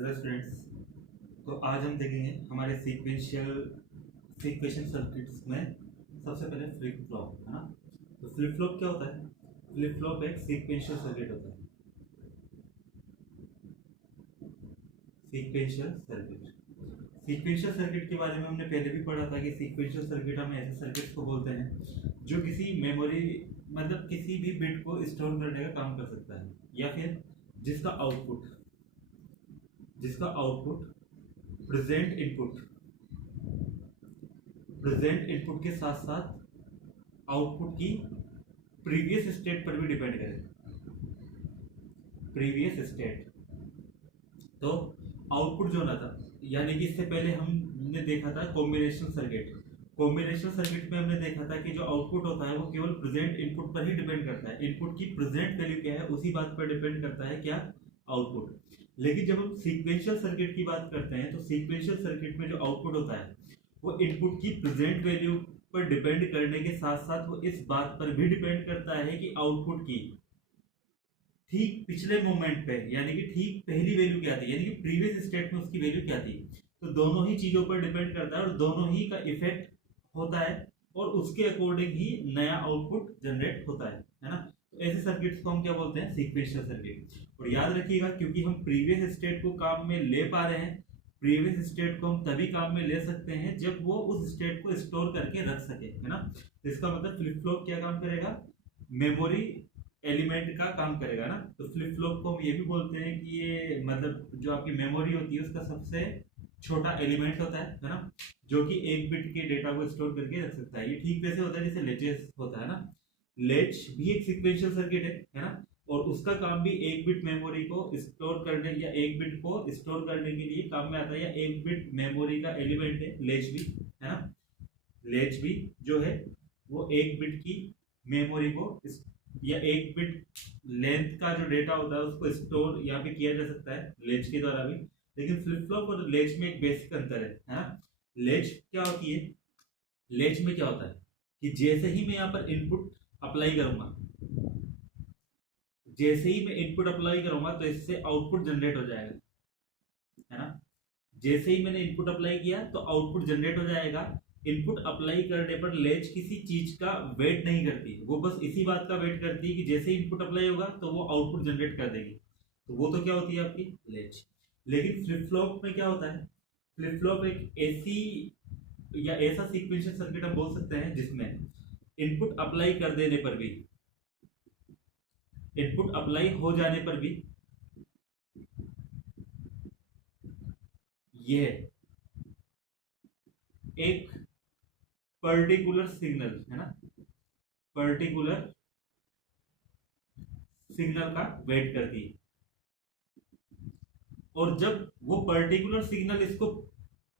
Hello students. तो आज हम देखेंगे हमारे सीक्वेशन सर्किट्स में सबसे पहले फ्लिप फ्लॉप है ना। तो फ्लिप फ्लॉप क्या होता है? फ्लिप फ्लॉप एक सीक्वेंशियल सर्किट होता है। सीक्वेंशियल सर्किट के बारे में हमने पहले भी पढ़ा था कि सीक्वेंशियल सर्किट हम ऐसे सर्किट्स को बोलते हैं जो किसी मेमोरी मतलब किसी भी बिट को स्टोर करने का काम कर सकता है, या फिर जिसका आउटपुट प्रेजेंट इनपुट के साथ साथ आउटपुट की प्रीवियस स्टेट पर भी डिपेंड करेगा। प्रीवियस स्टेट तो आउटपुट जो ना था, यानी कि इससे पहले हमने देखा था कॉम्बिनेशनल सर्किट में हमने देखा था कि जो आउटपुट होता है वो केवल प्रेजेंट इनपुट पर ही डिपेंड करता है। इनपुट की प्रेजेंट वैल्यू क्या है उसी बात पर डिपेंड करता है क्या? आउटपुट। लेकिन जब हम सीक्वेंशियल सर्किट की बात करते हैं तो सीक्वेंशियल सर्किट में जो आउटपुट होता है वो इनपुट की प्रेजेंट वैल्यू पर डिपेंड करने के साथ साथ वो इस बात पर भी डिपेंड करता है कि आउटपुट की ठीक पिछले मोमेंट पे यानी कि ठीक पहली वैल्यू क्या थी, यानी कि प्रीवियस स्टेट में उसकी वैल्यू क्या थी। तो दोनों ही चीजों पर डिपेंड करता है और दोनों ही का इफेक्ट होता है और उसके अकॉर्डिंग ही नया आउटपुट जनरेट होता है ना। तो ऐसे सर्किट्स को हम क्या बोलते हैं? Sequential circuit. और याद रखिएगा, क्योंकि हम प्रीवियस स्टेट को काम में ले पा रहे हैं, प्रीवियस स्टेट को हम तभी काम में ले सकते हैं जब वो उस स्टेट को स्टोर करके रख सके, है ना। इसका मतलब फ्लिप फ्लॉप क्या काम करेगा? मेमोरी एलिमेंट का काम करेगा ना। तो फ्लिप फ्लॉप को हम ये भी बोलते हैं कि ये मतलब जो आपकी मेमोरी होती है उसका सबसे छोटा एलिमेंट होता है ना, जो कि एक बिट के डेटा को स्टोर करके रख सकता है। ये ठीक वैसे होता है जैसे लेचेस होता है ना। लेच भी एक सीक्वेंशियल सर्किट है ना, और उसका काम भी एक बिट मेमोरी को स्टोर करने या एक बिट को स्टोर करने के लिए काम में आता है, या एक बिट मेमोरी का एलिमेंट है लेच भी, है ना। लेच भी जो है वो एक बिट की मेमोरी को या एक बिट लेंथ का जो डेटा होता है उसको स्टोर यहाँ पे किया जा सकता है लेच के द्वारा भी। लेकिन फ्लिप फ्लॉप और लेच में एक बेसिक अंतर है ना। लेच क्या होती है? लेच में क्या होता है कि जैसे ही मैं यहाँ पर इनपुट अप्लाई करूंगा, तो इससे आउटपुट जनरेट हो जाएगा, है ना। जैसे ही मैंने इनपुट अप्लाई किया तो आउटपुट जनरेट हो जाएगा। इनपुट अप्लाई करने पर लेच किसी चीज का वेट नहीं करती, वो बस इसी बात का वेट करती है कि जैसे ही इनपुट अप्लाई होगा तो वो आउटपुट जनरेट कर देगी। तो वो तो क्या होती है आपकी लेच। लेकिन फ्लिप फ्लॉप में क्या होता है? फ्लिप फ्लॉप एक ऐसी या ऐसा सीक्वेंशियल सर्किट हम बोल सकते हैं जिसमें इनपुट अप्लाई कर देने पर भी, इनपुट अप्लाई हो जाने पर भी यह एक पर्टिकुलर सिग्नल, है ना, पर्टिकुलर सिग्नल का वेट करती है। और जब वो पर्टिकुलर सिग्नल इसको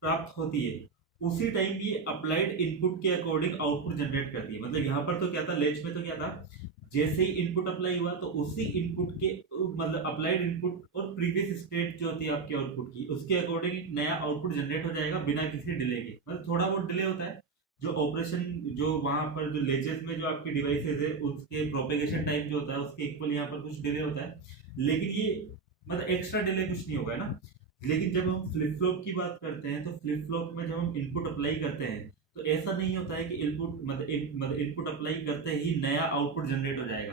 प्राप्त होती है उसी टाइम ये अप्लाइड इनपुट के अकॉर्डिंग आउटपुट जनरेट करती है। मतलब यहाँ पर तो क्या था, लेच में तो क्या था, जैसे ही इनपुट अप्लाई हुआ तो उसी इनपुट के मतलब अप्लाइड इनपुट और प्रीवियस स्टेट जो होती है आपके आउटपुट की, उसके अकॉर्डिंग एक नया आउटपुट जनरेट हो जाएगा बिना किसी डिले के। मतलब थोड़ा बहुत डिले होता है, जो ऑपरेशन जो वहां पर जो लेजेस में जो आपके डिवाइसेस है उसके प्रोपेगेशन टाइम जो होता है उसके इक्वल यहाँ पर कुछ डिले होता है, लेकिन ये मतलब एक्स्ट्रा डिले कुछ नहीं होगा ना। लेकिन जब हम फ्लिप फ्लॉप की बात करते हैं तो फ्लिप फ्लॉप में जब हम इनपुट अप्लाई करते हैं तो ऐसा नहीं होता है कि मतलब इनपुट अप्लाई करते ही नया आउटपुट जनरेट हो जाएगा।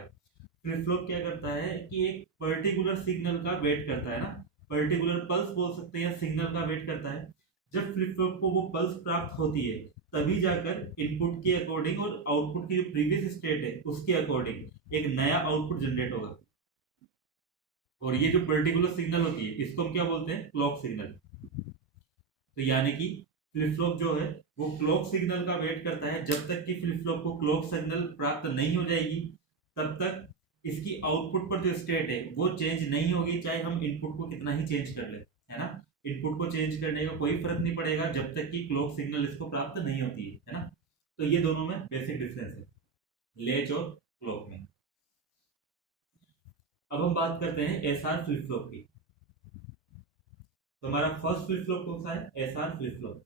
फ्लिप फ्लॉप क्या करता है कि एक पर्टिकुलर सिग्नल का वेट करता है ना, पर्टिकुलर पल्स बोल सकते हैं या सिग्नल का वेट करता है। जब फ्लिप फ्लॉप को वो पल्स प्राप्त होती है तभी जाकर इनपुट के अकॉर्डिंग और आउटपुट की जो प्रीवियस स्टेट है उसके अकॉर्डिंग एक नया आउटपुट जनरेट होगा। और ये जो पर्टिकुलर सिग्नल होती है इसको हम क्या बोलते हैं? Clock signal. तो यानी कि फ्लिप फ्लॉप जो है वो क्लॉक सिग्नल का वेट करता है। जब तक कि फ्लिप फ्लॉप को क्लॉक सिग्नल प्राप्त नहीं हो जाएगी तब तक इसकी आउटपुट पर जो स्टेट है वो चेंज नहीं होगी, चाहे हम इनपुट को कितना ही चेंज कर ले, है ना। इनपुट को चेंज करने का कोई फर्क नहीं पड़ेगा जब तक कि क्लॉक सिग्नल इसको प्राप्त नहीं होती है ना। तो ये दोनों में बेसिक डिफरेंस है लेच और क्लॉक में। अब हम बात करते हैं एसआर फ्लिप फ्लॉप की। तो हमारा फर्स्ट फ्लिप फ्लॉप कौन सा है? SR flip flop.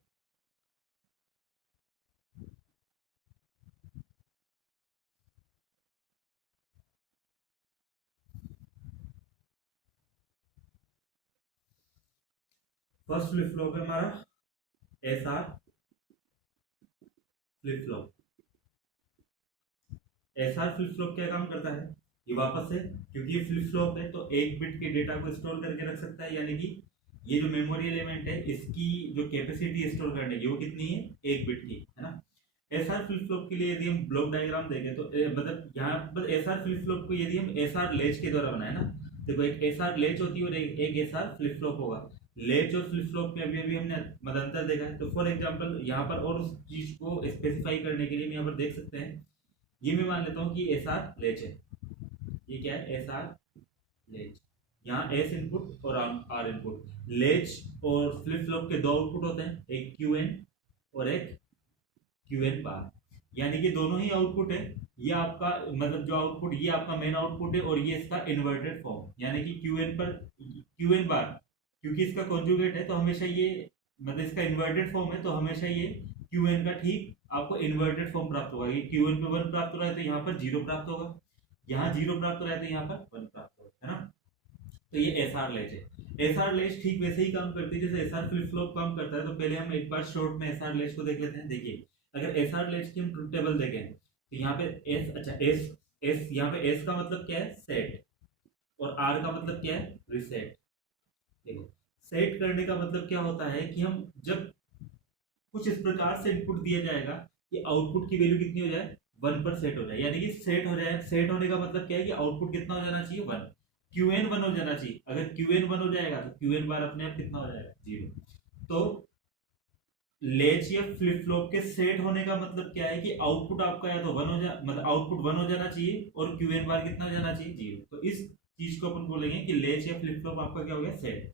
First flip flop है हमारा SR flip flop. SR flip flop क्या काम करता है, ये वापस से क्योंकि ये फ्लिप फ्लॉप है तो एक बिट के डेटा को स्टोर करके रख सकता है, यानी कि ये जो मेमोरी एलिमेंट है इसकी जो कैपेसिटी स्टोर करने की वो कितनी है, एक बिट की, है ना। SR फ्लिप फ्लॉप के लिए यदि हम ब्लॉक डायग्राम देखें तो मतलब यहाँ पर SR फ्लिप फ्लॉप को यदि हम SR लेच के द्वारा बनाए ना, देखो एक SR लेच होती है और एक SR फ्लिप फ्लॉप होगा। लेच और फ्लिप फ्लॉप में अभी अभी हमने मतलब अंतर देखा है। तो फॉर एग्जांपल यहाँ पर और उस चीज को स्पेसिफाई करने के लिए हम यहाँ पर देख सकते हैं, ये मैं मान लेता हूँ कि SR लेच है, ये क्या है SR लेच, यहाँ S इनपुट और R इनपुट। लेच और फ्लिप फ्लॉप के दो आउटपुट होते हैं, एक QN और एक QN बार, यानी कि दोनों ही आउटपुट है। ये आपका मतलब जो आउटपुट ये आपका मेन आउटपुट है और ये इसका इन्वर्टेड फॉर्म, यानी कि QN पर QN बार क्योंकि इसका कॉन्जुगेट है तो हमेशा ये मतलब इसका इन्वर्टेड फॉर्म है तो हमेशा ये QN का ठीक आपको इन्वर्टेड फॉर्म प्राप्त होगा। ये QN पे 1 प्राप्त हो रहा है तो यहाँ पर 0 प्राप्त होगा, यहाँ 0 प्राप्त हो रहा है तो यहाँ पर 1 प्राप्त होगा, है ना। तो ये SR लेच है। SR लेच ठीक वैसे ही काम करती है जैसे SR फ्लिप फ्लॉप काम करता है। तो पहले हम एक बार शॉर्ट में SR लेच को देख लेते हैं। देखिए अगर SR लेच की हम ट्रुथ टेबल देखें तो यहाँ पे S यहाँ पे S का मतलब क्या है, सेट, और R का मतलब क्या है, रिसेट। देखो सेट करने का मतलब क्या होता है कि हम जब कुछ इस प्रकार से इनपुट दिया जाएगा कि आउटपुट की वैल्यू कितनी हो जाए, 1 पर सेट हो जाए, यानी कि सेट हो जाए। सेट होने का मतलब क्या है कि आउटपुट कितना हो जाना चाहिए, 1। QN 1 हो जाना चाहिए। अगर QN 1 हो जाएगा तो QN बार अपने आप कितना हो जाएगा, 0। तो लेच या फ्लिप फ्लॉप के सेट होने का मतलब क्या है कि आउटपुट आपका या तो 1 हो जा मतलब आउटपुट 1 हो जाना चाहिए और QN बार कितना हो जाना चाहिए, 0। तो इस चीज को अपन बोलेंगे कि लेच या फ्लिप फ्लॉप आपका क्या हो गया, सेट।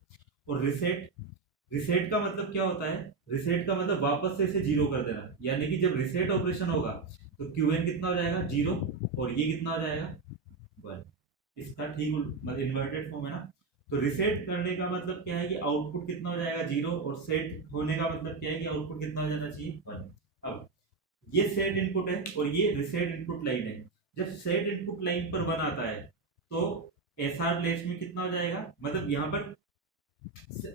और रिसेट, रिसेट का मतलब क्या होता है, रिसेट का मतलब वापस से इसे 0 कर देना, यानी कि जब रिसेट ऑपरेशन होगा तो QN कितना हो जाएगा, 0, और ये कितना हो जाएगा, 1। इसका ठीक मतलब इन्वर्टेड फॉर्म है ना। तो रिसेट करने का मतलब क्या है कि आउटपुट कितना हो जाएगा, 0, और सेट होने का मतलब क्या है कि आउटपुट कितना हो जाना चाहिए, 1। अब ये सेट इनपुट है और ये रिसेट इनपुट लाइन है। जब सेट इनपुट लाइन पर 1 आता है तो SR लेच में कितना हो जाएगा, मतलब यहाँ पर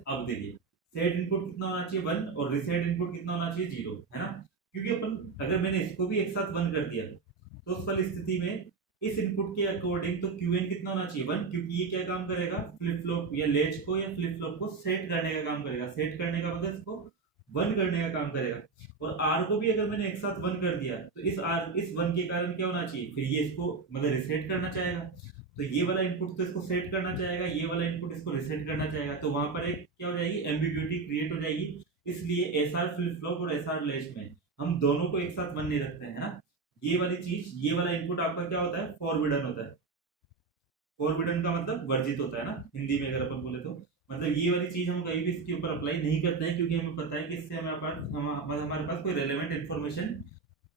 अब देखिए सेट इनपुट कितना होना चाहिए, 1, और रिसेट इनपुट कितना होना चाहिए, 0, है ना। क्योंकि अपन अगर मैंने इसको भी एक साथ 1 कर दिया तो उस वाली स्थिति में इस इनपुट के अकॉर्डिंग तो QN कितना होना चाहिए, 1, क्योंकि ये क्या काम करेगा, फ्लिप फ्लॉप या लेच को या फ्लिप फ्लॉप को सेट करने का काम करेगा। सेट करने का मतलब इसको 1 करने का काम करेगा। और R को भी अगर मैंने एक साथ 1 कर दिया तो इस 1 के कारण क्या होना चाहिए, फिर ये इसको मतलब रिसेट करना चाहेगा। तो ये वाला इनपुट तो इसको सेट करना चाहेगा, ये वाला इनपुट इसको रिसेट करना चाहेगा, तो वहां पर एक क्या हो जाएगी, एम्बिग्यूटी क्रिएट हो जाएगी। इसलिए SR फ्लिप फ्लॉप और SR लेच में हम दोनों को एक साथ 1 नहीं रखते हैं, है ना। ये वाली चीज, ये वाला इनपुट आपका क्या होता है, फॉरबिडन होता है। फॉरबिडन का मतलब वर्जित होता है ना, हिंदी में अगर अपन बोले तो। मतलब ये वाली चीज हम कहीं भी इसके ऊपर अप्लाई नहीं करते हैं क्योंकि हमें पता है कि इससे हमारे पास कोई रेलेवेंट इन्फॉर्मेशन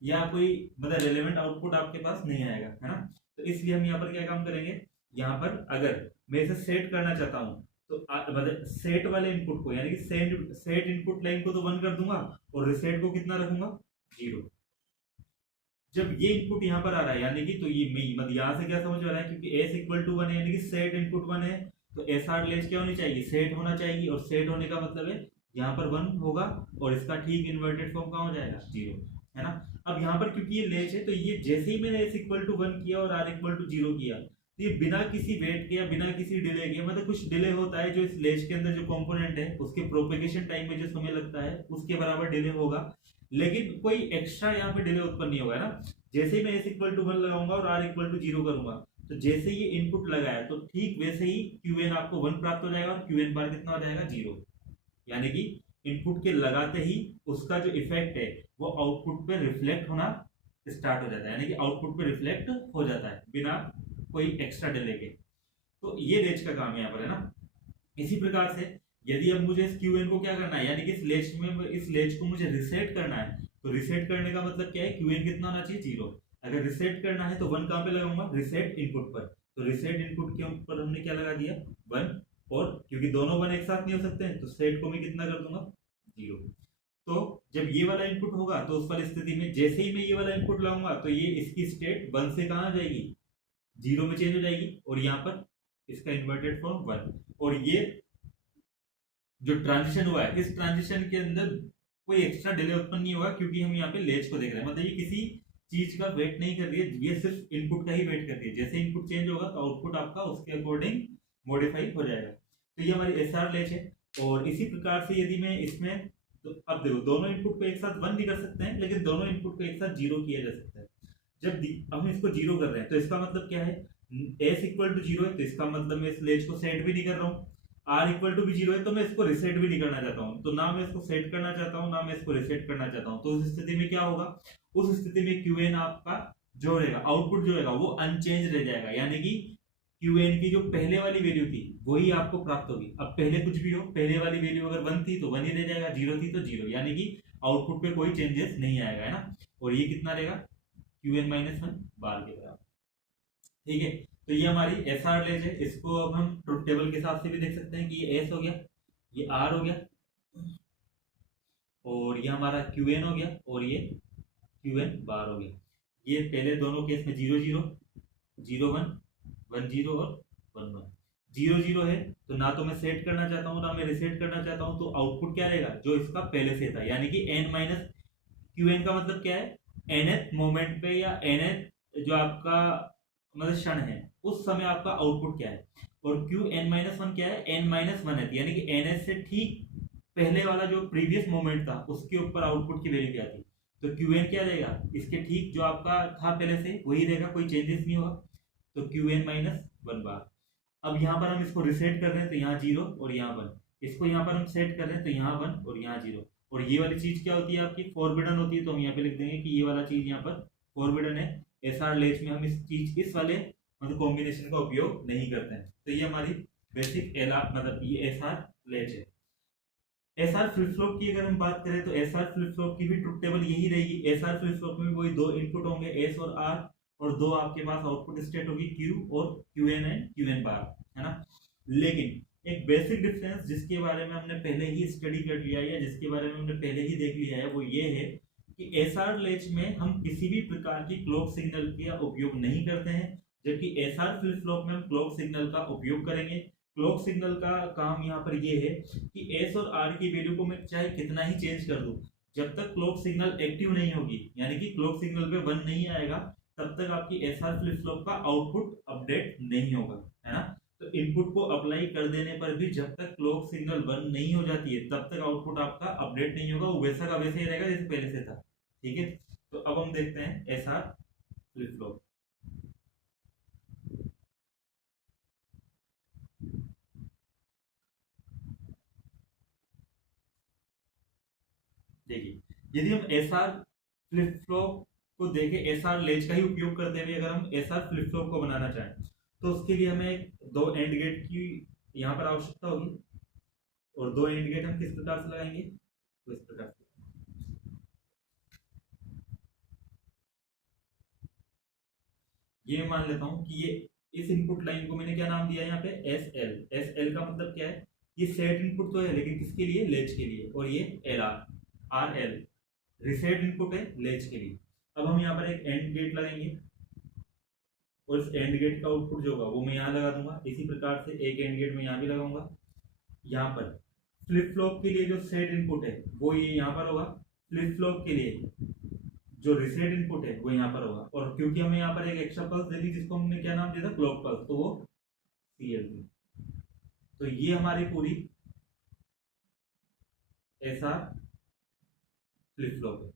या कोई मतलब रेलेवेंट आउटपुट आपके पास नहीं आएगा, है ना। तो इसलिए हम यहाँ पर क्या काम करेंगे, यहाँ पर अगर मैं इसे सेट करना चाहता हूँ तो मतलब सेट वाले इनपुट को यानी कि सेट इनपुट लाइन को तो 1 कर दूंगा और रिसेट को कितना रखूंगा, 0। जब ये इनपुट यहाँ पर आ रहा है यानी कि तो ये मतलब यहाँ से क्या समझ आ रहा है, क्योंकि S इक्वल टू 1 है यानी कि सेट इनपुट 1 है तो SR लेच क्या होनी चाहिए, सेट होना चाहिए। और सेट होने का मतलब है यहाँ पर 1 होगा और इसका ठीक इन्वर्टेड फॉर्म कहाँ हो जाएगा, 0, है ना। अब यहाँ पर क्योंकि ये लेच है तो ये जैसे ही मैंने S इक्वल टू 1 किया और R इक्वल टू 0 किया तो ये बिना किसी वेट के या बिना किसी डिले के, मतलब कुछ डिले होता है जो इस लेच के अंदर जो कंपोनेंट है उसके प्रोपेगेशन टाइम में जो समय लगता है उसके बराबर डिले होगा, लेकिन कोई एक्स्ट्रा यहाँ पे डिले उत्पन्न नहीं होगा ना। जैसे ही मैं S इक्वल टू 1 लगाऊंगा और R इक्वल टू 0 करूंगा तो जैसे ही ये इनपुट लगाया तो ठीक वैसे ही QN आपको 1 प्राप्त हो जाएगा और QN बार कितना हो जाएगा, 0। यानी कि इनपुट के लगाते ही उसका जो इफेक्ट है वो आउटपुट पे रिफ्लेक्ट होना स्टार्ट हो जाता है, यानी कि आउटपुट पे रिफ्लेक्ट हो जाता है बिना कोई एक्स्ट्रा डिले के। तो ये लेच का काम है यहाँ पर, है ना। इसी प्रकार से यदि अब मुझे इस QN को क्या करना है, यानी कि इस लेच को मुझे रिसेट करना है तो रिसेट करने का मतलब क्या है, QN कितना होना चाहिए, 0। अगर रिसेट करना है तो 1 कहां पे लगाऊंगा, रिसेट इनपुट पर। तो रिसेट इनपुट के ऊपर हमने क्या लगा दिया, 1, और क्योंकि दोनों 1 एक साथ नहीं हो सकते हैं तो सेट को मैं कितना कर दूंगा, 0। तो जब ये वाला इनपुट होगा तो उस वाली स्थिति में जैसे ही मैं ये वाला इनपुट लाऊंगा तो ये इसकी स्टेट 1 से कहां जाएगी, 0 में चेंज हो जाएगी, और यहाँ पर इसका इन्वर्टेड फॉर्म 1। और ये जो ट्रांजिशन हुआ है, इस ट्रांजिशन के अंदर कोई एक्स्ट्रा डिले उत्पन्न नहीं होगा, क्योंकि हम यहाँ पे लेच को देख रहे हैं, मतलब ये किसी चीज का वेट नहीं कर रही है, ये सिर्फ इनपुट का ही वेट कर रही है। जैसे इनपुट चेंज होगा तो आउटपुट आपका उसके अकॉर्डिंग मॉडिफाई हो जाएगा। तो ये हमारी एसआर लेच है। और इसी प्रकार से यदि मैं इसमें, तो अब देखो दोनों इनपुट को एक साथ 1 भी कर सकते हैं, लेकिन दोनों इनपुट को एक साथ 0 किया जा सकता है। जब हम इसको 0 कर रहे हैं तो इसका मतलब क्या है, s इक्वल टू 0 है, तो इसका मतलब मैं इस लेच को सेट भी नहीं कर रहा हूँ। r इक्वल टू भी 0 है, तो मैं इसको रिसेट भी नहीं करना चाहता हूँ। तो ना मैं इसको सेट करना चाहता हूँ, ना मैं इसको रिसेट करना चाहता हूँ। तो उस स्थिति में क्या होगा, उस स्थिति में क्यूएन आपका जो रहेगा, आउटपुट जो रहेगा वो अनचेंज रह जाएगा, यानी कि क्यूएन की जो पहले वाली वैल्यू थी वही आपको प्राप्त होगी। अब पहले कुछ भी हो, पहले वाली वैल्यू अगर 1 थी तो 1 ही रह जाएगा, 0 थी तो 0, यानी कि आउटपुट पे कोई चेंजेस नहीं आएगा, है ना। और ये कितना रहेगा, क्यूएन माइनस 1 बार के बराबर। ठीक है, तो ये हमारी एस आर लेज है। इसको अब हम ट्रुथ टेबल के हिसाब से भी देख सकते हैं कि ये एस हो गया, ये आर हो गया, और ये हमारा क्यूएन हो गया, और ये क्यूएन बार हो गया। ये पहले दोनों केस में 0 0 0 1 1 0 और 1 1 0 0 है, तो ना तो मैं सेट करना चाहता हूँ ना मैं रिसेट करना चाहता हूँ। तो आउटपुट क्या रहेगा, जो इसका पहले से था, यानी कि एन माइनस क्यूएन का मतलब क्या है, nth मोमेंट पे या nth जो आपका मतलब क्षण है उस समय आपका आउटपुट क्या है। और क्यू एन माइनस वन क्या है, एन माइनस वन है, यानी कि एन एस से ठीक पहले वाला जो प्रीवियस मोमेंट था उसके ऊपर आउटपुट की वैल्यू क्या थी। तो क्यू एन क्या रहेगा, इसके ठीक जो आपका था पहले से वही रहेगा, कोई चेंजेस नहीं होगा। तो क्यू एन माइनस 1 बार। अब यहाँ पर हम इसको रिसेट कर रहे हैं तो यहाँ 0 और यहाँ 1, इसको यहाँ पर हम सेट कर रहे हैं तो यहाँ 1 और यहाँ 0। और ये वाली चीज क्या होती है आपकी, फॉरबिडन होती है, तो हम यहाँ पे लिख देंगे कि ये वाला चीज यहाँ पर फॉरबिडन है। एसआर लेच में हम इस वाले मतलब कॉम्बिनेशन का उपयोग नहीं करते हैं। तो ये हमारी बेसिक एलआर मतलब ये एसआर लेच है। एसआर फ्लिप फ्लॉप की अगर हम बात करें तो एसआर फ्लिप फ्लॉप की भी ट्रुथ टेबल यही रहेगी। एसआर फ्लिप फ्लॉप में भी वही 2 इनपुट होंगे, एस और आर, और 2 आपके पास आउटपुट स्टेट होगी, क्यू और क्यूएन एंड क्यूएन बार, है ना। लेकिन एक बेसिक डिफरेंस जिसके बारे में हमने पहले ही स्टडी कर लिया है या जिसके बारे में हमने पहले ही देख लिया है वो ये है कि एसआर लेच में हम किसी भी प्रकार की क्लॉक सिग्नल का उपयोग नहीं करते हैं, जबकि एसआर फ्लिप फ्लॉप में हम क्लॉक सिग्नल का उपयोग करेंगे। क्लॉक सिग्नल का काम यहाँ पर ये है कि एस और आर की वैल्यू को मैं चाहे कितना ही चेंज कर दूं, जब तक क्लॉक सिग्नल एक्टिव नहीं होगी, यानी कि क्लॉक सिग्नल पे 1 नहीं आएगा, तब तक आपकी एसआर फ्लिप फ्लॉप का आउटपुट अपडेट नहीं होगा, है ना। तो इनपुट को अप्लाई कर देने पर भी जब तक क्लॉक सिग्नल 1 नहीं हो जाती है तब तक आउटपुट आपका अपडेट नहीं होगा, वो वैसा का वैसे ही रहेगा जैसे पहले से था। ठीक है, तो अब हम देखते हैं एसआर फ्लिप फ्लॉप। देखिए, यदि हम एसआर फ्लिप फ्लॉप को देखें, एसआर लेच का ही उपयोग करते हुए अगर हम एसआर फ्लिप फ्लॉप को बनाना चाहें तो उसके लिए हमें 2 एंड गेट की यहाँ पर आवश्यकता होगी। और 2 एंड गेट हम किस प्रकार से लगाएंगे, तो इस प्रकार से। ये मैं मान लेता हूं कि ये इस इनपुट लाइन को मैंने क्या नाम दिया है यहाँ पे, एस एल। एस एल का मतलब क्या है, ये सेट इनपुट तो है लेकिन किसके लिए, लेच के लिए। और ये L R, R L reset input है लेच के लिए। अब हम यहाँ पर एक एंड गेट लगाएंगे और इस एंड गेट का आउटपुट जो होगा वो मैं यहाँ लगा दूंगा। इसी प्रकार से एक एंड गेट में यहाँ भी लगाऊंगा। यहाँ पर फ्लिप फ्लॉप के लिए जो सेट इनपुट है वो ये यहाँ पर होगा, फ्लिप फ्लॉप के लिए जो रिसेट इनपुट है वो यहाँ पर होगा। और क्योंकि हमें यहाँ पर एक एक्स्ट्रा पल्स दे दी जिसको हमने क्या नाम दिया था, क्लॉक पल्स, तो वो सीएलपी। तो ये हमारी पूरी ऐसा फ्लिप फ्लॉप है।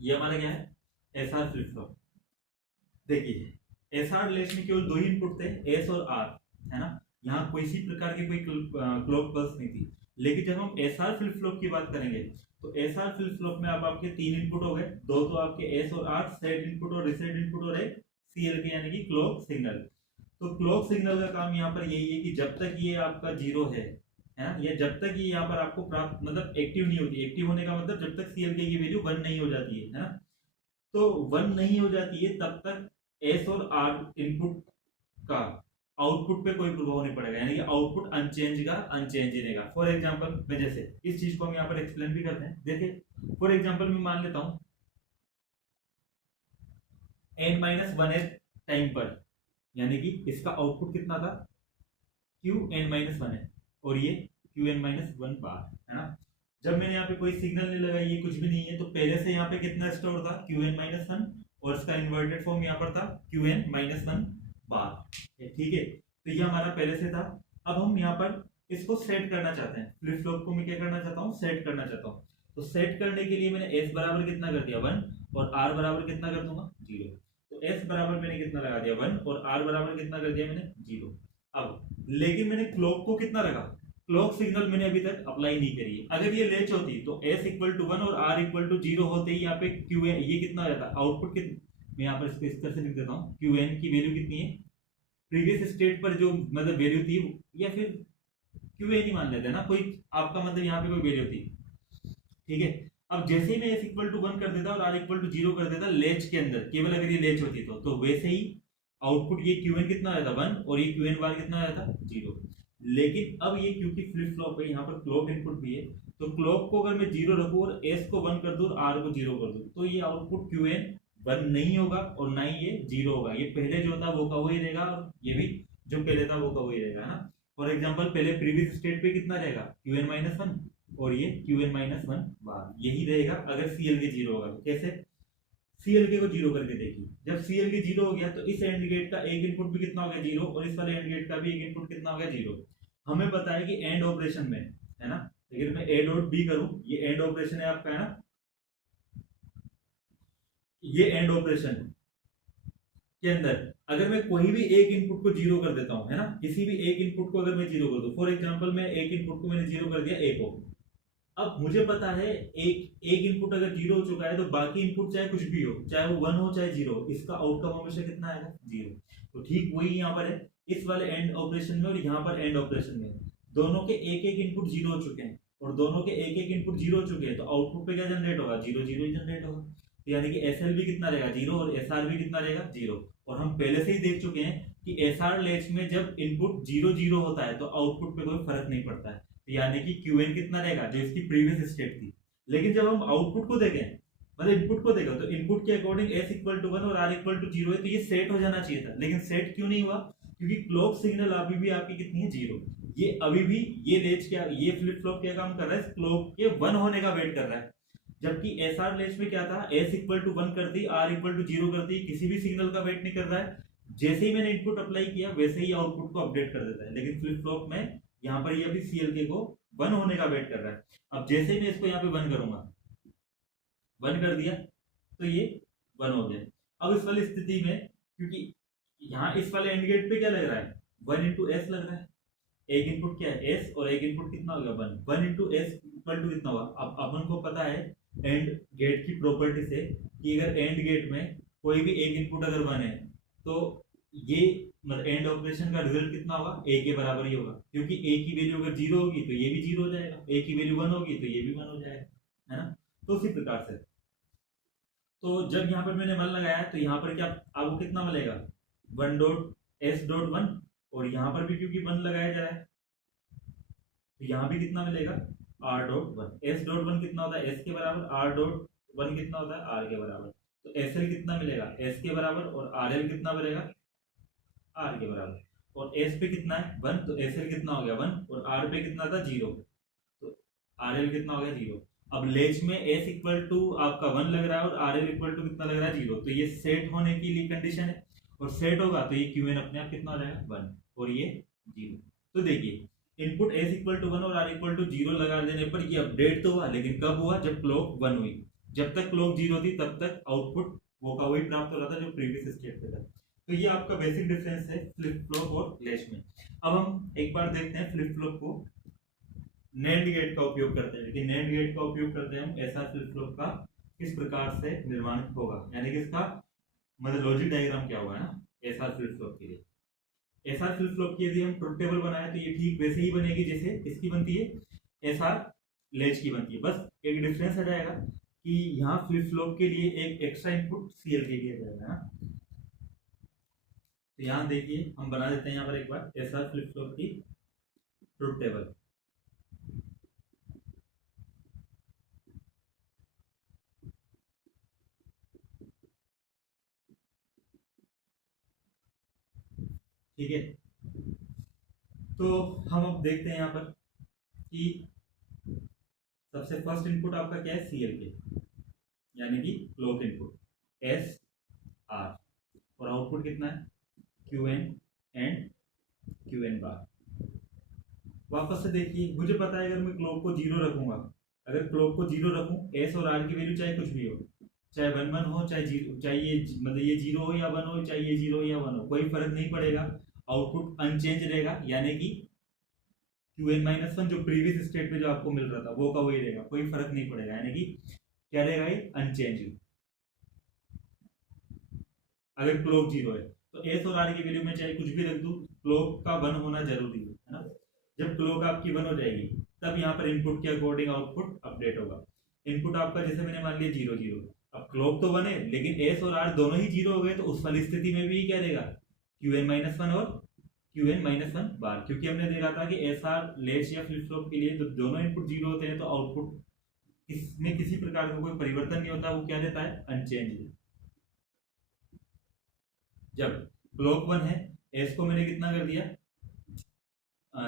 ये हमारा क्या है, एसआर फ्लिप फ्लॉप। देखिए एसआर लेच में केवल 2 ही इनपुट थे, एस और आर, है ना। यहाँ कोई सी प्रकार की कोई क्लॉक पल्स नहीं थी। लेकिन जब हम एसआर फ्लिप फ्लॉप की बात करेंगे तो एसआर फ्लिप फ्लॉप में अब आपके 3 इनपुट हो गए, 2 तो आपके एस और आर, सेट इनपुट और रिसेट इनपुट, और एक सीएलपी यानी कि क्लॉक सिग्नल। तो क्लॉक सिग्नल का काम यहाँ पर यही है कि जब तक ये आपका 0 है ना, या जब तक ये यहाँ पर आपको प्राप्त मतलब एक्टिव नहीं होती, एक्टिव होने का मतलब जब तक सीएलपी की वैल्यू 1 नहीं हो जाती है ना। तो 1 नहीं हो जाती है तब तक एस और आर इनपुट का आउटपुट पे कोई प्रभाव नहीं पड़ेगा, यानी कि आउटपुट अनचेंज का अनचेंज ही रहेगा। फॉर एग्जांपल मैं जैसे इस चीज को हम यहाँ पर एक्सप्लेन भी करते हैं। देखिए फॉर एग्जांपल मैं मान लेता हूं n-1th टाइम पर, यानी कि इसका आउटपुट कितना था, Qn-1 है, और ये Qn-1 बार है ना। जब मैंने यहाँ पे कोई सिग्नल नहीं लगाई, ये कुछ भी नहीं है, तो पहले से यहाँ पे कितना स्टोर था, Qn-1, और इसका इन्वर्टेड फॉर्म यहाँ पर था Qn-1 बार, ठीक है। तो ये हमारा पहले से था। अब हम यहाँ पर इसको सेट करना चाहते हैं, फ्लिप फ्लॉप को मैं क्या करना चाहता हूँ, सेट करना चाहता हूँ। तो सेट करने के लिए मैंने s बराबर कितना कर दिया 1, और r बराबर कितना कर दूंगा 0। तो s बराबर मैंने कितना लगा दिया 1, और r बराबर कितना कर दिया मैंने 0। अब लेकिन मैंने क्लॉक को कितना रखा, क्लॉक सिग्नल मैंने अभी तक अप्लाई नहीं करी है। अगर ये लेच होती तो s इक्वल टू 1 और r इक्वल टू 0 होते ही यहाँ पे qn ये कितना हो जाता, आउटपुट कितना, मैं यहाँ पर इसको इस तरह से लिख देता हूँ, qn की वैल्यू कितनी है, प्रीवियस स्टेट पर जो मतलब वैल्यू थी, या फिर qn ही मान लेते हैं ना, कोई आपका मतलब यहाँ पे कोई वैल्यू थी, ठीक है। अब जैसे ही मैं s इक्वल टू 1 कर देता और r इक्वल टू 0 कर देता लेच के अंदर, केवल अगर ये लेच होती तो वैसे ही आउटपुट ये qn कितना आ जाता 1, और ये qn बार कितना आ जाता 0। लेकिन अब ये क्योंकि फ्लिप फ्लॉप है, यहाँ पर क्लॉक इनपुट भी है, तो क्लॉक को अगर मैं 0 रखूं और s को 1 कर दूं और r को 0 कर दूं, तो ये आउटपुट qn 1 नहीं होगा और ना ही ये 0 होगा। ये पहले जो था वो का वही रहेगा, और ये भी जो पहले था वो का वही रहेगा, है ना। फॉर एग्जाम्पल पहले प्रीवियस स्टेट पे कितना रहेगा Qn-1, और ये Qn-1 बार यही रहेगा अगर CLK 0 होगा। तो कैसे, CLK को 0 करके देखिए, जब CLK 0 हो गया तो इस एंड गेट का एक इनपुट भी कितना हो गया 0, और इस वाले एंड गेट का भी एक इनपुट कितना हो गया 0। हमें पता है कि एंड ऑपरेशन में, है ना, लेकिन मैं A डॉट B करूं, ये एंड ऑपरेशन है आपका, है ना, ये एंड ऑपरेशन के अंदर अगर मैं कोई भी एक इनपुट को 0 कर देता हूं, है ना, किसी भी एक इनपुट को अगर मैं 0 कर दूं, फॉर एग्जांपल मैं एक इनपुट को मैंने 0 कर दिया A को, अब मुझे पता है एक इनपुट अगर 0 हो चुका है तो बाकी इनपुट चाहे कुछ भी हो, चाहे वो 1 हो चाहे 0 हो, इसका आउटकम हमेशा कितना आएगा 0। तो ठीक वही यहाँ पर है, इस वाले एंड ऑपरेशन में और यहाँ पर एंड ऑपरेशन में दोनों के एक एक इनपुट 0 हो चुके हैं, और दोनों के एक एक इनपुट 0 हो चुके हैं, तो आउटपुट पे क्या जनरेट होगा 0 0 ही जनरेट होगा। तो यानी कि SL भी कितना रहेगा 0, और SR भी कितना रहेगा 0। और हम पहले से ही देख चुके हैं कि SR लेच में जब इनपुट 0 0 होता है तो आउटपुट पे कोई फर्क नहीं पड़ता है, यानी कि Qn कितना रहेगा जो इसकी प्रीवियस स्टेट थी। लेकिन जब हम आउटपुट को देखें, मतलब इनपुट को देखो, तो इनपुट के अकॉर्डिंग s इक्वल टू 1 और r इक्वल टू 0 है, तो ये सेट हो जाना चाहिए था, लेकिन सेट क्यों नहीं हुआ, क्योंकि क्लॉक सिग्नल अभी भी आपकी कितनी है 0। ये अभी भी ये लेच क्या, ये फ्लिप फ्लॉप क्या काम कर रहा है, क्लॉक के 1 होने का वेट कर रहा है। जबकि SR लेच में क्या था, s इक्वल टू 1 कर दी, r इक्वल टू 0 कर दी, किसी भी सिग्नल का वेट नहीं कर रहा है, जैसे ही मैंने इनपुट अप्लाई किया वैसे ही आउटपुट को अपडेट कर देता है। लेकिन फ्लिप फ्लॉप में यहाँ पर ये अभी CLK को 1 होने का वेट कर रहा है। अब जैसे ही मैं इसको यहाँ पे 1 करूंगा, 1 कर दिया तो ये 1 हो गया। अब इस वाली स्थिति में, क्योंकि यहाँ इस वाले एंड गेट पे क्या लग रहा है 1 इंटू एस लग रहा है, एक इनपुट क्या है s, और एक इनपुट कितना हो गया 1, 1 इंटू एस इक्वल टू कितना हुआ। अब अपन को पता है एंड गेट की प्रॉपर्टी से कि अगर एंड गेट में कोई भी एक इनपुट अगर 1 है तो ये मतलब एंड ऑपरेशन का रिजल्ट कितना होगा a के बराबर ही होगा, क्योंकि a की वैल्यू अगर 0 होगी तो ये भी 0 हो जाएगा, a की वैल्यू 1 होगी तो ये भी 1 हो जाएगा, है ना। तो उसी प्रकार से, तो जब यहाँ पर मैंने 1 लगाया तो यहाँ पर क्या आपको कितना मिलेगा 1 डॉट s डॉट 1, और यहाँ पर भी क्योंकि 1 लगाया जा रहा है तो यहाँ भी कितना मिलेगा r डॉट 1। s डॉट 1 कितना होता है s के बराबर, r डॉट 1 कितना होता है r के बराबर, तो SL कितना मिलेगा s के बराबर, और RL कितना मिलेगा r के बराबर, और s पे कितना है 1, तो SL कितना हो गया 1, और r पे कितना था 0, तो RL कितना हो गया 0। अब लेच में s इक्वल टू आपका 1 लग रहा है और RL इक्वल टू कितना लग रहा है 0, तो ये सेट होने की लिए कंडीशन है, और सेट होगा तो ये Qn अपने आप कितना हो जाएगा 1, और ये 0। तो देखिए इनपुट s इक्वल टू 1 और r इक्वल टू 0 लगा देने पर ये अपडेट तो हुआ, लेकिन कब हुआ जब क्लॉक 1 हुई। जब तक क्लॉक 0 थी तब तक आउटपुट वो का वही प्राप्त हो रहा था जो प्रीवियस स्टेट पे था। तो ये आपका बेसिक डिफरेंस है फ्लिप फ्लॉप और लेच में। अब हम एक बार देखते हैं फ्लिप फ्लॉप को नैंड गेट का उपयोग करते हैं कि नैंड गेट का उपयोग करते हैं हम ऐसा फ्लिप फ्लॉप का किस प्रकार से निर्माण होगा, यानी कि इसका मतलब लॉजिक डायग्राम क्या होगा ना ऐसा फ्लिप फ्लॉप के लिए। ऐसा फ्लिप फ्लॉप की यदि हम ट्रुथ टेबल बनाए तो ये ठीक वैसे ही बनेगी जैसे इसकी बनती है, ऐसा लेच की बनती है। बस एक डिफरेंस आ जाएगा कि यहाँ फ्लिप फ्लॉप के लिए एक एक्स्ट्रा इनपुट CLK दिया जाएगा ना। तो यहाँ देखिए हम बना देते हैं यहाँ पर एक बार ऐसा फ्लिप फ्लॉप की ट्रुथ टेबल। ठीक है, तो हम अब देखते हैं यहाँ पर कि सबसे फर्स्ट इनपुट आपका क्या है, CLK यानी कि क्लॉक इनपुट SR, और आउटपुट कितना है QN एंड QN बार। वापस से देखिए, मुझे पता है अगर मैं क्लॉक को 0 रखूंगा, अगर क्लॉक को 0 रखूं, S और R की वैल्यू चाहे कुछ भी हो, चाहे 1 1 हो, चाहे 0, चाहे ये मतलब ये 0 हो या 1 हो, चाहे ये 0 या 1 हो, कोई फर्क नहीं पड़ेगा, आउटपुट अनचेंज रहेगा, यानी कि QN-1 जो प्रीवियस स्टेट में जो आपको मिल रहा था वो का वही रहेगा, कोई फर्क नहीं पड़ेगा, यानी कि क्या रहेगा ये अनचेंज। अगर क्लॉक 0 है तो S और R की वैल्यू में चाहे कुछ भी रख दूं, क्लॉक का 1 होना जरूरी है ना। जब क्लॉक आपकी 1 हो जाएगी तब यहाँ पर इनपुट के अकॉर्डिंग आउटपुट अपडेट होगा। इनपुट आपका जैसे मैंने मान लिया 0 0, अब क्लॉक तो 1 है लेकिन S और R दोनों ही 0 हो गए, तो उस वाली स्थिति में भी क्या रहेगा QN-1 और QN-1 बार, क्योंकि हमने देखा था कि SR लेच या फ्लिप फ्लॉप के लिए तो दोनों इनपुट 0 होते हैं, तो आउटपुट इसमें किसी प्रकार का कोई परिवर्तन नहीं होता, वो क्या देता है अनचेंज। जब क्लॉक 1 है, S को मैंने कितना कर दिया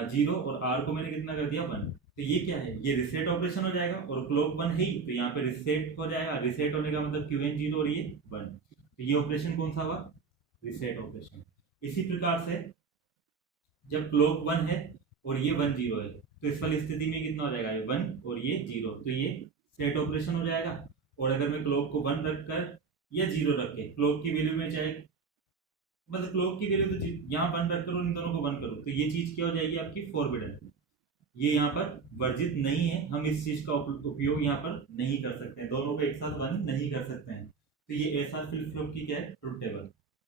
0 और R को मैंने कितना कर दिया 1, तो ये क्या है, ये रिसेट ऑपरेशन हो जाएगा, और क्लॉक 1 है ही तो यहाँ पे रिसेट हो जाएगा। रिसेट होने का मतलब QN 0 और ये 1, तो ये ऑपरेशन कौन सा हुआ, रिसेट ऑपरेशन। इसी प्रकार से जब क्लॉक 1 है और ये 1 0 है, तो इस वाली स्थिति में कितना हो जाएगा, ये 1 और ये 0, तो ये सेट ऑपरेशन हो जाएगा। और अगर मैं क्लॉक को 1 रखकर या 0 रख के क्लॉक की वैल्यू में चाहे मतलब क्लॉक की वैल्यू तो यहाँ 1 रखकर और इन दोनों को 1 करूँ, तो ये चीज क्या हो जाएगी आपकी फॉरबिडन, ये यहाँ पर वर्जित नहीं है, हम इस चीज का उपयोग यहाँ पर नहीं कर सकते हैं, दोनों को एक साथ 1 नहीं कर सकते हैं। तो ये SR फ्लिप फ्लॉप की क्या है ट्रुथ टेबल,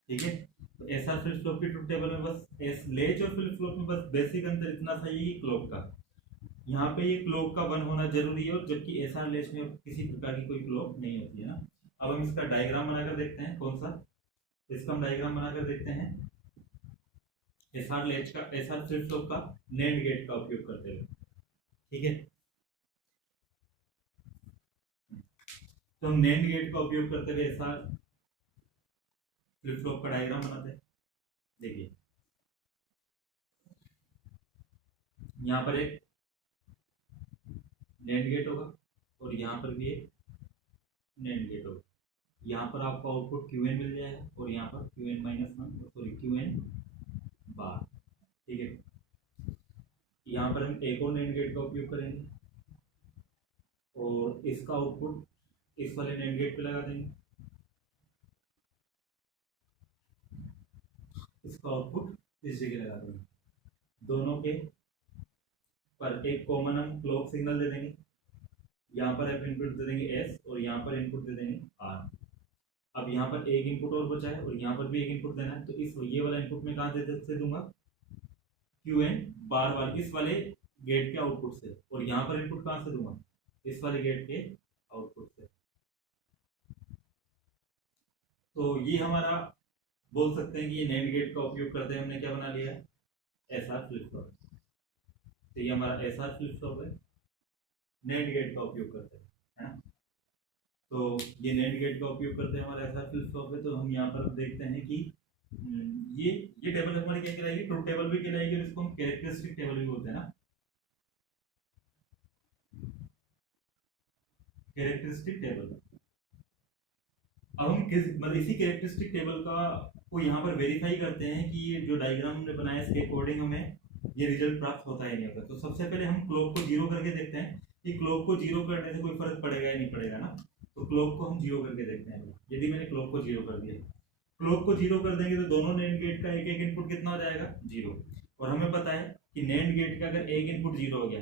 ठीक है। तो SR फ्लिप फ्लॉप की ट्रुथ टेबल में बस एस लेच और फ्लिप फ्लॉप में बस बेसिक अंतर इतना सा ही क्लॉक का, यहाँ पे ये क्लॉक का 1 होना जरूरी है, और जबकि SR लेच में किसी प्रकार की कोई क्लॉक नहीं होती है ना। अब हम इसका डायग्राम बनाकर देखते हैं, कौन सा, इसका हम डायग्राम बनाकर देखते हैं SR लेच का, SR फ्लिप फ्लॉप का NAND गेट का उपयोग करते हुए, ठीक है। तो हम NAND गेट का उपयोग करते हुए SR फ्लिप फ्लॉप का डायग्राम बनाते हैं। देखिए यहाँ पर एक NAND गेट होगा और यहाँ पर भी एक NAND गेट होगा, यहाँ पर आपको आउटपुट QN मिल जाएगा और यहाँ पर QN-1 सॉरी QN बार, ठीक है। यहाँ पर हम एक और NAND गेट का उपयोग करेंगे और इसका आउटपुट इस वाले NAND गेट पे लगा देंगे, इसका आउटपुट इस जगह लगा देंगे, दोनों के पर एक कॉमन हम क्लॉक सिग्नल दे देंगे, यहाँ पर आप इनपुट दे देंगे S और यहाँ पर इनपुट दे देंगे R। अब यहाँ पर एक इनपुट और बचा है और यहाँ पर भी एक इनपुट देना है, तो इस ये वाला इनपुट में कहाँ से दूंगा, QN बार वाले इस वाले गेट के आउटपुट से, और यहाँ पर इनपुट कहाँ से दूंगा, इस वाले गेट के आउटपुट से। तो ये हमारा बोल सकते हैं कि ये NAND गेट का उपयोग करते हैं हमने क्या बना लिया है, SR फ्लिप फ्लॉप। तो ये हमारा SR फ्लिप फ्लॉप है, NAND गेट का उपयोग करते हैं, है ना। तो ये NAND गेट का उपयोग करते हैं हमारा SR फ्लिप फ्लॉप है। तो हम यहाँ पर देखते हैं कि ये टेबल हमारी क्या कहलाएगी, ट्रुथ टेबल भी कहलाएगी, और इसको हम कैरेक्टरिस्टिक टेबल भी बोलते हैं ना, कैरेक्टरिस्टिक टेबल। अब हम किस मतलब इसी कैरेक्टरिस्टिक टेबल का को यहाँ पर वेरीफाई करते हैं कि ये जो डायग्राम हमने बनाया इसके अकॉर्डिंग हमें ये रिजल्ट प्राप्त होता है नहीं होता। तो सबसे पहले हम क्लॉक को 0 करके देखते हैं कि क्लॉक को 0 करने से कोई फर्क पड़ेगा या नहीं पड़ेगा ना। तो क्लॉक को हम 0 करके देखते हैं। यदि मैंने क्लॉक को 0 कर दिया, क्लॉक को 0 कर देंगे तो दोनों NAND गेट का एक एक इनपुट कितना हो जाएगा 0। और हमें पता है कि NAND गेट का अगर एक इनपुट 0 हो गया,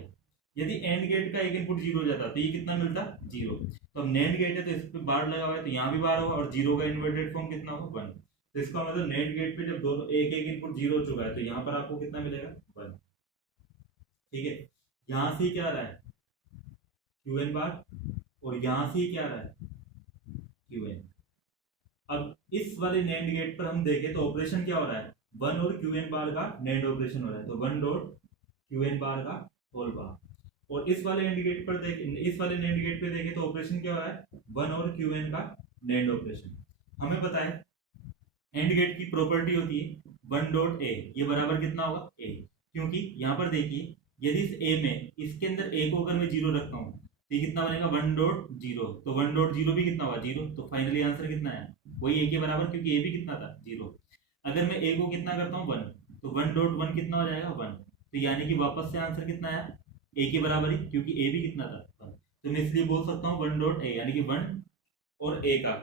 यदि AND गेट का एक इनपुट 0 हो जाता तो ये कितना मिलता 0। तो अब NAND गेट है तो इस पे बार लगा हुआ है तो यहाँ भी बार होगा, और 0 का इन्वर्टेड फॉर्म कितना होगा 1। तो इसका मतलब NAND गेट पे जब दोनों एक एक इनपुट 0 हो चुका है तो यहाँ पर आपको कितना मिलेगा 1, ठीक है। यहाँ से क्या आ रहा है QN बार, और यहाँ से क्या आ रहा है QN। अब इस वाले NAND गेट पर हम देखें तो ऑपरेशन क्या हो रहा है, 1 और QN बार का NAND ऑपरेशन हो रहा है, तो 1 डॉट QN बार का होल बार। और इस वाले NAND गेट पर इस वाले NAND गेट पे देखें तो ऑपरेशन क्या हो रहा है 1 और QN का NAND ऑपरेशन। हमें पता है AND गेट की प्रॉपर्टी होती है वन डॉट ए, ये बराबर कितना होगा ए, क्योंकि यहाँ पर देखिए यदि इस ए में इसके अंदर ए को अगर मैं जीरो रखता हूँ तो ये कितना बनेगा वन डॉट जीरो, तो वन डॉट जीरो भी कितना होगा जीरो, तो फाइनली आंसर कितना है वही ए के बराबर, क्योंकि ए भी कितना था जीरो। अगर मैं ए को कितना करता हूँ वन, तो वन डॉट वन कितना हो जाएगा वन, तो यानी कि वापस से आंसर कितना आया ए के बराबर ही, क्योंकि ए भी कितना था वन, तो मैं इसलिए बोल सकता हूँ वन डॉट ए, यानी कि वन और ए का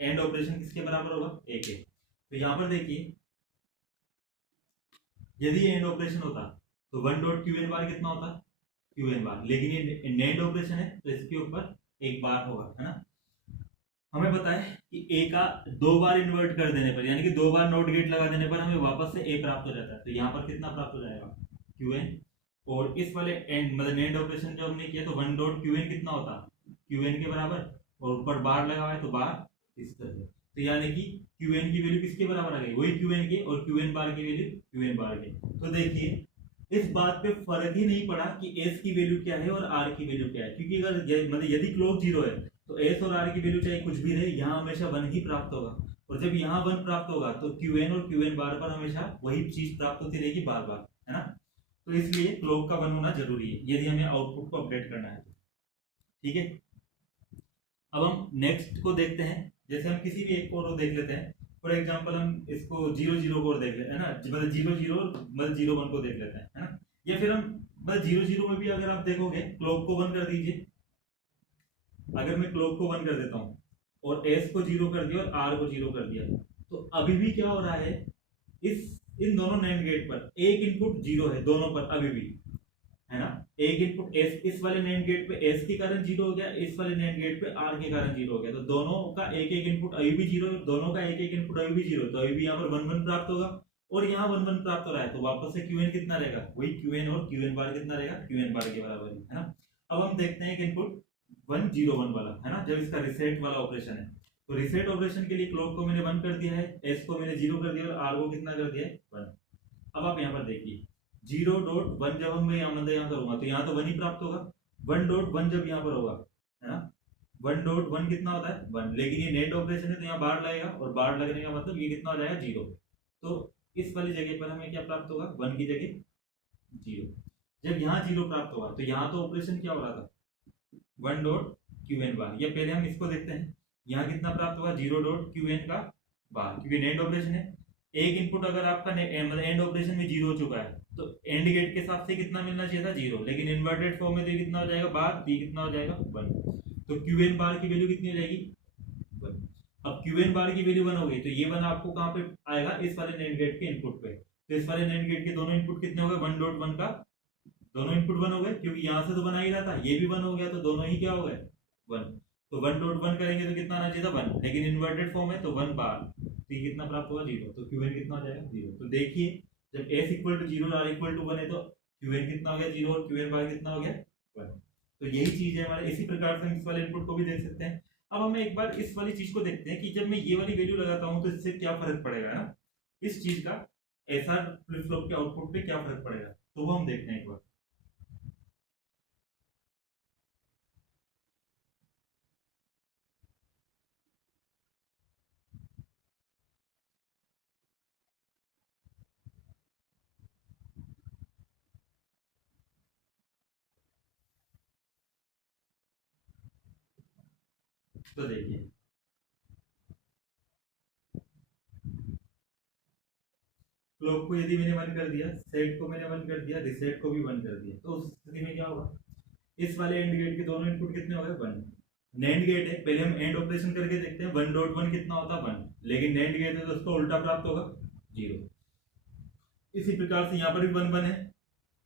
एंड ऑपरेशन किसके बराबर होगा ए के। तो यहाँ पर देखिए यदि एंड ऑपरेशन होता तो वन डॉट क्यू एन बार कितना होता क्यू एन बार, लेकिन ये नेंड ऑपरेशन है तो इसके ऊपर एक बार होगा, है ना। हमें पता है कि ए का दो बार इन्वर्ट कर देने पर, यानी कि दो बार नॉट गेट लगा देने पर हमें वापस से ए प्राप्त हो जाता है, तो यहाँ पर कितना प्राप्त हो जाएगा क्यू एन, और इस वाले एंड मतलब नेंड ऑपरेशन जो हमने किया तो वन डॉट क्यू एन कितना होता क्यू एन के बराबर, और ऊपर बार लगा हुआ है तो बार इस तरह से, तो यानी कि क्यू एन की वैल्यू किसके बराबर आ गई वही क्यू एन के, और क्यू एन बार की वैल्यू क्यू एन बार के। तो देखिए इस बात पे फर्क ही नहीं पड़ा कि एस की वैल्यू क्या है और आर की वैल्यू क्या है, क्योंकि अगर मतलब यदि क्लॉक जीरो है तो एस और आर की वैल्यू चाहे कुछ भी रहे यहाँ हमेशा वन ही प्राप्त होगा, और जब यहाँ वन प्राप्त होगा तो क्यू एन और क्यू एन बार पर हमेशा वही चीज प्राप्त होती रहेगी बार बार, है ना। तो इसलिए क्लॉक का वन होना जरूरी है यदि हमें आउटपुट को अपडेट करना है, ठीक है। अब हम नेक्स्ट को देखते हैं, जैसे हम किसी भी एक को देख लेते हैं, फॉर एग्जांपल हम इसको जीरो जीरो को देख लेते हैं ना, मतलब जीरो जीरो मतलब जीरो वन को देख लेते हैं, है ना। या फिर हम मतलब जीरो जीरो में भी अगर आप देखोगे क्लॉक को वन कर दीजिए, अगर मैं क्लॉक को वन कर देता हूँ और एस को जीरो कर दिया और आर को जीरो कर दिया, तो अभी भी क्या हो रहा है इन दोनों नैंड गेट पर एक इनपुट जीरो है दोनों पर अभी भी, है ना। एक इनपुट एस, इस वाले नैंड गेट पे एस के कारण जीरो हो गया, इस वाले नैंड गेट पे आर के कारण जीरो हो गया, तो दोनों का एक एक इनपुट अभी भी जीरो, दोनों का एक एक इनपुट अभी भी जीरो, तो अभी भी यहाँ पर वन वन प्राप्त होगा और यहाँ वन वन प्राप्त हो रहा है, तो वापस से क्यू एन कितना रहेगा वही क्यू एन, और क्यू एन बार कितना रहेगा क्यू एन बार के बराबर, है ना। अब हम देखते हैं कि इनपुट 101 वाला, है ना, जब इसका रिसेट वाला ऑपरेशन है, तो रिसेट ऑपरेशन के लिए क्लॉक को मैंने 1 कर दिया है, एस को मैंने 0 कर दिया और आर को कितना कर दिया है 1। अब आप यहाँ पर देखिए 0.1 जब हम मैं यहाँ करूंगा तो यहाँ तो 1 ही प्राप्त होगा, 1.1 जब यहाँ पर होगा, है ना, 1.1 कितना होता है 1, लेकिन ये नेट ऑपरेशन है तो यहाँ बार लगेगा, और बार लगने का मतलब ये कितना हो जाएगा 0, तो इस वाली जगह पर हमें क्या प्राप्त होगा 1 की जगह 0। जब यहाँ 0 प्राप्त होगा तो यहाँ तो ऑपरेशन क्या हो रहा था 1 डॉट क्यू एन बार, या पहले हम इसको देखते हैं यहाँ कितना प्राप्त होगा 0 डॉट क्यू एन का बार, क्योंकि नेट ऑपरेशन है, एक इनपुट अगर आपका मतलब एंड ऑपरेशन में 0 हो चुका है तो एंड गेट के हिसाब से कितना मिलना चाहिए था 0, लेकिन इन्वर्टेड फॉर्म में तो कितना हो जाएगा बार, तो कितना हो जाएगा 1, तो क्यू एन बार की वैल्यू कितनी हो जाएगी 1। अब क्यू एन बार की वैल्यू 1 हो गई तो ये 1 आपको कहाँ पे आएगा इस वाले नेट गेट के इनपुट पे, तो इस वाले नेट गेट के दोनों इनपुट कितने हो गए 1.1 का, दोनों इनपुट 1 हो गए, क्योंकि यहाँ से तो बना ही रहा था, ये भी 1 हो गया, तो दोनों ही क्या हो गए 1, तो 1.1 करेंगे तो कितना आना चाहिए था 1, लेकिन इन्वर्टेड फॉर्म है तो 1 बार, तो ये कितना प्राप्त होगा 0, तो क्यू एन कितना हो जाएगा 0। तो देखिए जब s इक्वल टू 0 और r इक्वल टू 1 है तो क्यू एन कितना हो गया 0 और क्यू एन बार कितना हो गया 1। तो यही चीज है हमारे, इसी प्रकार से हम इस वाले इनपुट को भी देख सकते हैं। अब हम एक बार इस वाली चीज को देखते हैं कि जब मैं ये वाली वैल्यू लगाता हूँ तो इससे क्या फर्क पड़ेगा ना, इस चीज का एसआर फ्लिप फ्लॉप के आउटपुट पे क्या फर्क पड़ेगा, तो वो हम देखते हैं एक बार। तो देखिए क्लॉक को यदि मैंने 1 कर दिया, सेट को मैंने 1 कर दिया, रिसेट को भी 1 कर दिया, तो उस स्थिति में क्या होगा इस वाले एंड गेट के दोनों इनपुट कितने हो गए 1। नैंड गेट है, पहले हम एंड ऑपरेशन करके देखते हैं 1.1 कितना होता है 1, लेकिन नैंड गेट है तो उसको उल्टा प्राप्त होगा 0। इसी प्रकार से यहाँ पर भी 1 1 है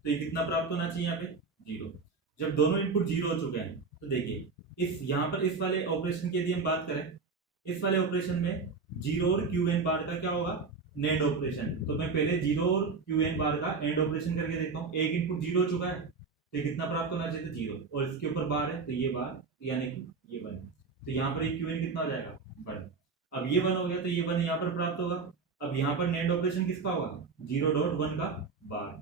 तो ये कितना प्राप्त होना चाहिए यहाँ पे 0। जब दोनों इनपुट 0 हो चुके हैं तो देखिए इस यहाँ पर इस वाले ऑपरेशन की यदि हम बात करें, इस वाले ऑपरेशन में 0 और क्यू एन बार का क्या होगा नेंड ऑपरेशन, तो मैं पहले 0 और क्यू एन बार का एंड ऑपरेशन करके देखता हूँ, एक इनपुट 0 हो चुका है तो कितना प्राप्त होना चाहिए 0, और इसके ऊपर बार है तो ये बार यानी कि ये 1, तो यहाँ पर क्यू एन कितना हो जाएगा 1। अब ये 1 हो गया तो ये 1 यहाँ पर प्राप्त होगा। अब यहाँ पर नेंड ऑपरेशन किसका होगा 0.1 का बार,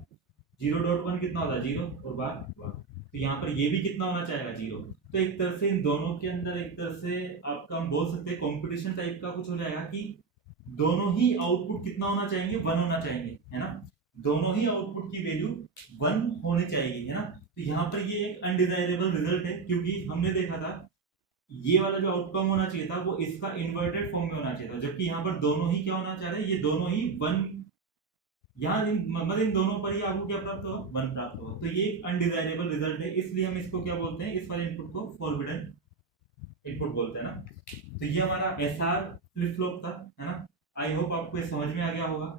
0.1 कितना होगा 0 और बार 1, तो यहाँ पर ये भी कितना होना चाहेगा 0। तो एक तरह से इन दोनों के अंदर एक तरह से आपका हम बोल सकते हैं कंपटीशन टाइप का कुछ हो जाएगा कि दोनों ही आउटपुट कितना होना चाहिए, 1 होना चाहिए, है ना। दोनों ही आउटपुट की वैल्यू 1 होनी चाहिए, है ना। तो यहाँ पर ये एक अनडिजायरेबल रिजल्ट है, क्योंकि हमने देखा था ये वाला जो आउटकम होना चाहिए था वो इसका इन्वर्टेड फॉर्म में होना चाहिए था, जबकि यहाँ पर दोनों ही क्या होना चाह रहे हैं, ये दोनों ही 1, यहाँ मतलब इन दोनों पर ही आपको क्या प्राप्त होगा, 1 प्राप्त होगा। तो ये एक अनडिजायरेबल रिजल्ट है, इसलिए हम इसको क्या बोलते हैं, इस वाले इनपुट को फॉरबिडन इनपुट बोलते हैं ना। तो ये हमारा एसआर फ्लिप फ्लॉप था, है ना। आई होप आपको ये समझ में आ गया होगा।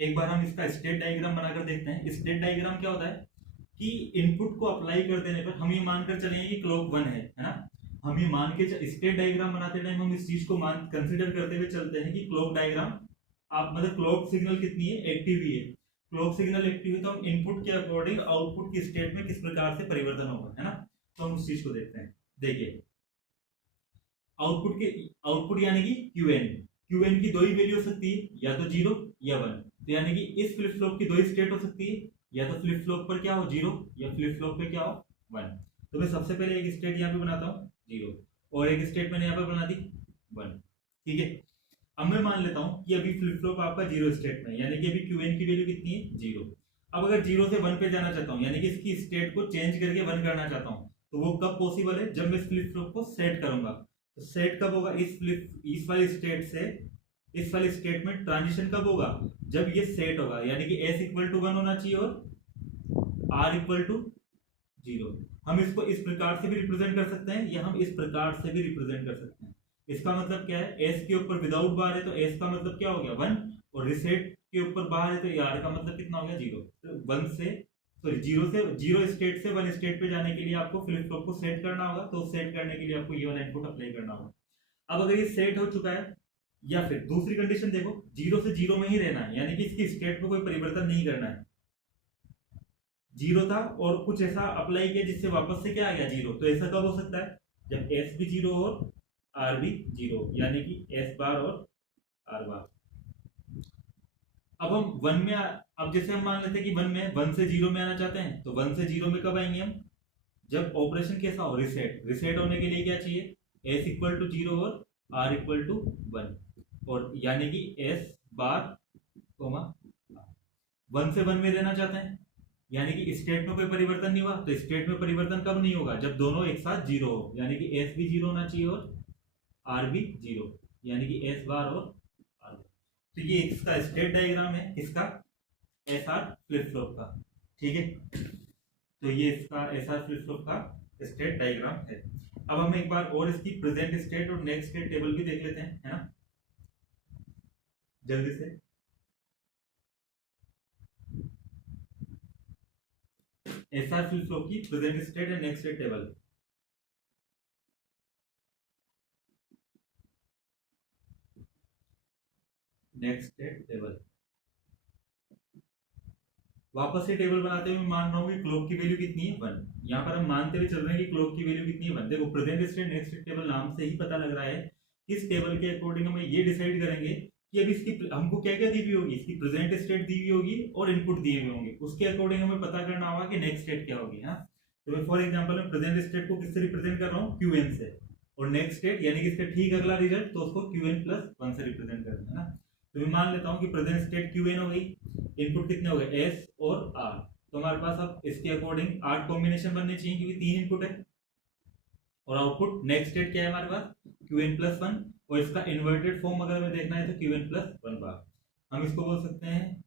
एक बार हम इसका स्टेट डायग्राम बनाकर देखते हैं। स्टेट डायग्राम क्या होता है कि इनपुट को अप्लाई कर देने पर हम ये मानकर चलेंगे कि क्लॉक 1 है ना। हम ये मान के स्टेट डायग्राम बनाते टाइम हम इस चीज को मान कंसीडर करते हुए चलते हैं कि क्लॉक डायग्राम आप मतलब क्लॉक सिग्नल कितनी है, एक्टिव ही है। क्लॉक सिग्नल एक्टिव है तो हम इनपुट के अकॉर्डिंग आउटपुट की स्टेट में किस प्रकार से परिवर्तन होगा, है ना। तो हम उस चीज को देखते हैं। देखिए आउटपुट यानी कि क्यूएन की दो ही वैल्यू हो सकती है, या तो 0 या 1। तो यानी कि इस फ्लिप फ्लॉप की दो ही स्टेट हो सकती है, या तो फ्लिप फ्लॉप पर क्या हो 0 या फ्लिप फ्लॉप पे क्या हो 1। तो मैं सबसे पहले एक स्टेट यहाँ पे बनाता हूँ 0 और एक स्टेट मैंने यहाँ पे बना दी 1, ठीक है। अब मैं मान लेता हूँ कि अभी फ्लिप फ्लॉप आपका 0 स्टेट में, यानी कि अभी क्यूएन की वैल्यू कितनी है 0। अब अगर 0 से 1 पे जाना चाहता हूँ, यानी कि इसकी स्टेट को चेंज करके 1 करना चाहता हूँ, तो वो कब पॉसिबल है, जब मैं इस फ्लिप फ्लॉप को सेट करूंगा। तो सेट कब होगा, इस वाली स्टेट से इस वाली स्टेट में ट्रांजिशन कब होगा, जब ये सेट होगा, यानी कि s इक्वल टू 1 होना चाहिए और r इक्वल टू 0। हम इसको इस प्रकार से भी रिप्रेजेंट कर सकते हैं या हम इस प्रकार से भी रिप्रेजेंट कर सकते हैं। इसका मतलब क्या है, s के ऊपर विदाउट बार है तो s का मतलब क्या हो गया 1, और रिसेट के ऊपर बार है तो r का मतलब कितना हो गया 0। तो 1 से सॉरी 0 स्टेट से 1 स्टेट पे जाने के लिए आपको फ्लिप फ्लॉप को सेट करना होगा। तो सेट करने के लिए आपको ये वाला इनपुट अप्लाई करना होगा। अब अगर ये सेट हो चुका है, या फिर दूसरी कंडीशन देखो, 0 से 0 में ही रहना है, यानी कि इसकी स्टेट में कोई परिवर्तन नहीं करना है। 0 था और कुछ ऐसा अप्लाई किया जिससे वापस से क्या आ गया 0। तो ऐसा कब हो सकता है, जब s भी 0 और r भी 0, यानी कि s बार और r बार। अब हम 1 में अब जैसे हम मान लेते हैं कि 1 से 0 में आना चाहते हैं, तो 1 से 0 में कब आएंगे हम, जब ऑपरेशन कैसा हो, रिसेट होने के लिए क्या चाहिए, s इक्वल टू 0 और r इक्वल टू 1, और यानी कि s बार कोमा 1 से 1 में रहना चाहते हैं, यानी कि स्टेट में कोई परिवर्तन नहीं हुआ। तो स्टेट में परिवर्तन कब नहीं होगा, जब दोनों एक साथ 0 हो, यानी कि s भी 0 होना चाहिए और r भी 0, यानी कि s बार और r। तो ये इसका स्टेट डायग्राम है, इसका SR फ्लिप फ्लॉप का, ठीक है। तो ये इसका SR फ्लिप फ्लॉप का स्टेट डायग्राम है। अब हम एक बार और इसकी प्रेजेंट स्टेट और नेक्स्ट स्टेट टेबल भी देख लेते हैं, है ना, जल्दी से। SR फ्लिप फ्लॉप की present state and next state table. Next state table वापस से टेबल बनाते हुए मैं मान रहा हूँ कि क्लॉक की वैल्यू कितनी है 1। यहाँ पर हम मानते हुए चल रहे हैं कि क्लॉक की वैल्यू कितनी है 1। देखो present state next state table नाम से ही पता लग रहा है, इस टेबल के अकॉर्डिंग हम ये डिसाइड करेंगे कि अब इसकी हमको क्या क्या दी हुई होगी, इसकी प्रेजेंट स्टेट दी हुई होगी और इनपुट दिए हुए होंगे, उसके अकॉर्डिंग हमें पता करना होगा कि नेक्स्ट स्टेट क्या होगी। हाँ, तो मैं फॉर एग्जाम्पल मैं प्रेजेंट स्टेट को किससे रिप्रेजेंट कर रहा हूँ, क्यूएन से, और नेक्स्ट स्टेट यानी कि इसका ठीक अगला रिजल्ट तो उसको क्यूएन प्लस 1 से रिप्रेजेंट करना है ना। तो मैं मान लेता हूँ कि प्रेजेंट स्टेट क्यूएन हो गई, इनपुट कितने हो गए एस और आर। तो हमारे पास अब इसके अकॉर्डिंग 8 कॉम्बिनेशन बनने चाहिए क्योंकि 3 इनपुट है, और आउटपुट नेक्स्ट स्टेट क्या है हमारे पास क्यूएन प्लस 1, और इसका इन्वर्टेड फॉर्म अगर हमें देखना है तो क्यूएन प्लस 1 बार। हम इसको बोल सकते हैं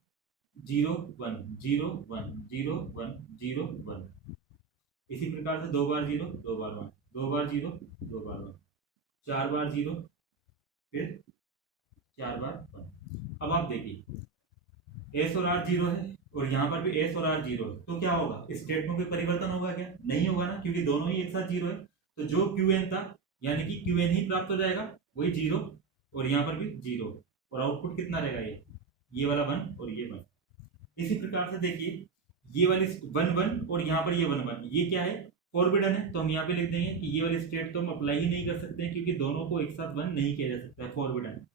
0 1 0 1 0 1 0 1। इसी प्रकार से 2 बार 0 2 बार 1 2 बार 0 2 बार 1 4 बार 0 फिर 4 बार 1। अब आप देखिए एस और आर 0 है और यहाँ पर भी एस और आर 0 है, तो क्या होगा, स्टेट में कोई परिवर्तन होगा क्या, नहीं होगा ना, क्योंकि दोनों ही एक साथ 0 है। तो जो क्यूएन था यानी कि क्यूएन ही प्राप्त हो जाएगा, वही 0, और यहाँ पर भी 0, और आउटपुट कितना रहेगा ये वाला 1 और ये 1। इसी प्रकार से देखिए ये वाली 1 1 और यहाँ पर ये 1 1, ये क्या है फॉरबिडन है, तो हम यहाँ पे लिख देंगे कि ये वाली स्टेट तो हम अप्लाई ही नहीं कर सकते हैं क्योंकि दोनों को एक साथ 1 नहीं किया जा सकता है, फॉरबिडन।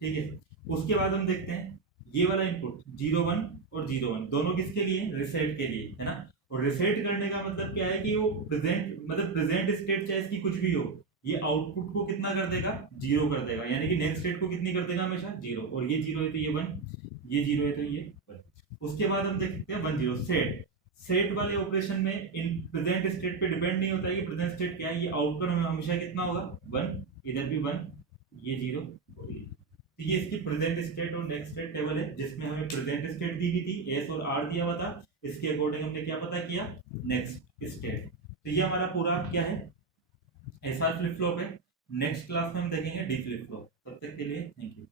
ठीक है। उसके बाद हम देखते हैं ये वाला इनपुट 0 1 और 0 1 दोनों किसके लिए, रीसेट के लिए, है ना। और रीसेट करने का मतलब क्या है कि वो प्रेजेंट मतलब प्रेजेंट स्टेट चाहे इसकी कुछ भी हो, ये आउटपुट को कितना कर देगा, 0 कर देगा, यानी कि नेक्स्ट स्टेट को कितनी कर देगा, हमेशा 0। और ये 0 है तो ये 1, ये 0 है तो ये 1। उसके बाद हम देखते हैं 1 0 सेट। सेट वाले ऑपरेशन में इन प्रेजेंट स्टेट पे डिपेंड नहीं होता है कि प्रेजेंट स्टेट क्या है, ये आउटकम हमेशा कितना होगा 1, इधर भी 1, ये 0 और ये। तो ये इसकी प्रेजेंट स्टेट और नेक्स्ट स्टेट टेबल है, जिसमें हमें प्रेजेंट स्टेट दी हुई थी, एस और आर दिया हुआ था, इसके अकॉर्डिंग हमने क्या पता किया, नेक्स्ट स्टेट। तो ये हमारा पूरा क्या है, एसआर फ्लिप फ्लॉप है। नेक्स्ट क्लास में हम देखेंगे डी फ्लिप फ्लॉप। तब तक के लिए थैंक यू।